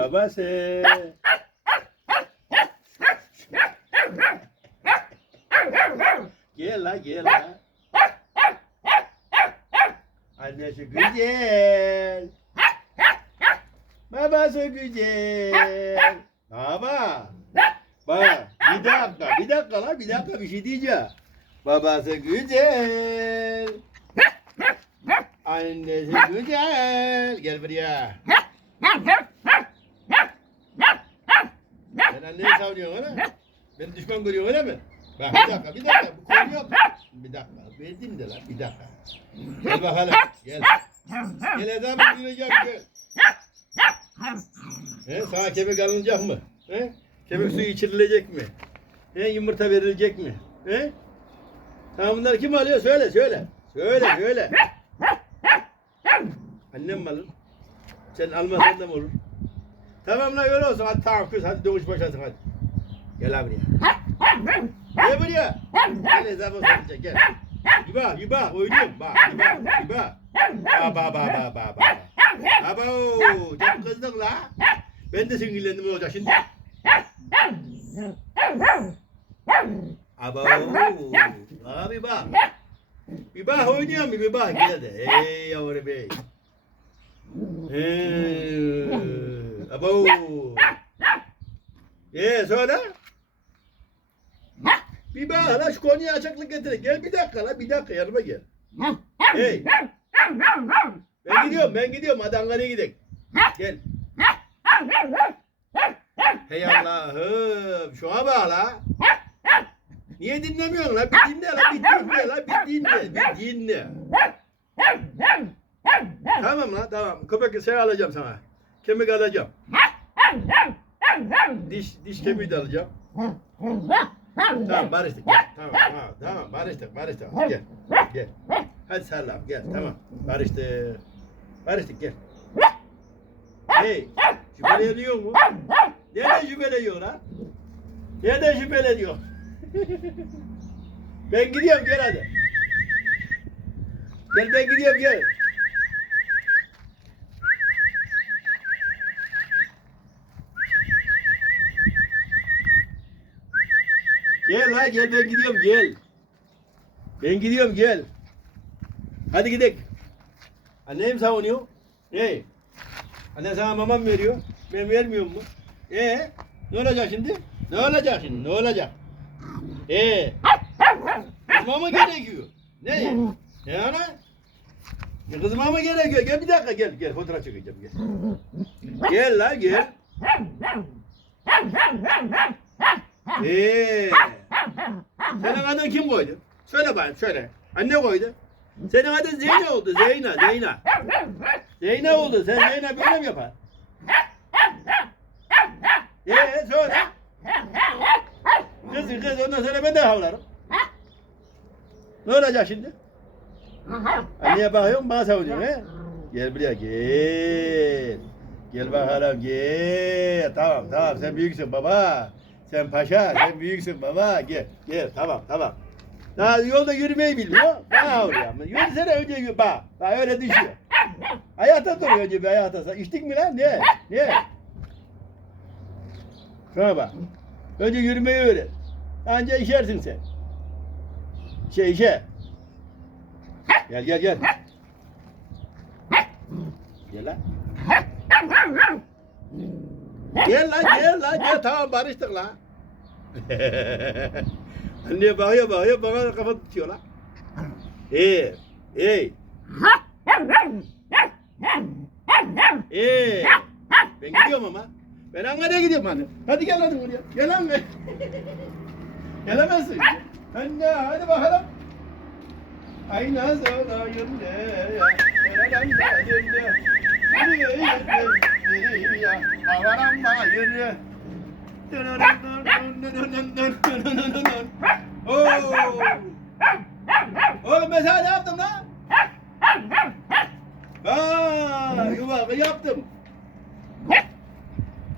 Babası. Gel la gel la. Annesi güzel. Babası güzel. Baba. Bak bir dakika bir dakika la bir dakika bir şey diyeceğim. Babası güzel. Annesi güzel. Gel buraya. Sen anneyi savunuyorsun öyle mi? Beni düşman görüyorsun öyle mi? Bak bir dakika bir dakika bu konu yok. Bir dakika beni dinle lan bir dakika. Gel bakalım gel. Gel Eda'mı dinleyeceğim gel. He, sana kemik alınacak mı? He? Kemik suyu içirilecek mi? He, yumurta verilecek mi? He? Tamam bunları kim alıyor? Söyle söyle. Söyle söyle. Annem mi alır? Sen almasan da mı olur? Tamam lan öyle olsun. Hadi tamam kız hadi dövüş başlasın hadi. Gel abi buraya. Gel buraya. Gel hesabı soracak gel. Giba giba oynuyorum bak giba giba. Ba ba ba ba ba ba. Abo çok kızdın la. Ben de sinirlendim ne olacak şimdi. Abo abi bak. Bir bak oynuyor mu bir bak gel de. Hey yavrum bey. Hey. Abo. Ee söyle. Bir bak la şu konuya açıklık getir. Gel bir dakika la bir dakika yanıma gel. Hey. Ben gidiyorum ben gidiyorum hadi Ankara'ya gidelim. Gel. Hey Allah'ım şuna bak la. Niye dinlemiyorsun la? Bir dinle la bir dinle la bir dinle bir dinle. Tamam la tamam. Köpek şey alacağım sana. Kemik alacağım. Diş diş kemiği de alacağım. Tamam barıştık gel. Tamam tamam tamam barıştık barıştık. Gel. Gel. Hadi selam gel tamam. Barıştık. Barıştık gel. Hey şüpheleniyor mu? Nereden şüpheleniyor lan? Nereden şüpheleniyor? ben gidiyorum gel hadi. Gel ben gidiyorum gel. Gel ha gel ben gidiyorum gel. Ben gidiyorum gel. Hadi gidelim. Annem savunuyor. Hey. Anne sana mamam veriyor. Ben vermiyorum mu? Ee, ne olacak şimdi? Ne olacak şimdi? Ne olacak? Ee, kızma mı gerekiyor? Ne? Ne ana? Ya Kızma mı gerekiyor? Gel bir dakika gel. Gel fotoğraf çekeceğim gel. Gel la gel. Ee, senin adın kim koydu? Söyle bana söyle. Anne koydu. Senin adın Zeyna oldu. Zeyna, Zeyna. Zeyna oldu. Sen Zeyna böyle mi yapar? Ee söyle. Kız kız ondan sonra ben de havlarım. Ne olacak şimdi? Anneye bakıyorum bana savunuyorsun he? Gel buraya gel. Gel bakalım gel. Tamam tamam sen büyüksün baba. Sen paşa sen büyüksün baba. Gel gel tamam tamam. Daha yolda yürümeyi bilmiyor. Bana vuruyor. Yürüsene önce yürü. Bak. Bak öyle düşüyor. Ayakta duruyor önce bir ayakta. İçtik mi lan? Ne? Ne? Şuna bak. Önce yürümeyi öğren. Anca işersin sen. Şey işe. Gel gel gel. Gel lan. Gel lan gel lan gel tamam barıştık lan. Anne bakıyor bakıyor bana kafa tutuyor lan. Ee, ey. Ee, ben gidiyorum ama. Ben Ankara'ya gidiyorum hadi. Hadi gel hadi buraya. Gel lan be. Gelemezsin. Anne hadi bakalım. Ay nasıl olayım ne ya. Da yürü. Oo. Oğlum ben sana ne yaptım lan?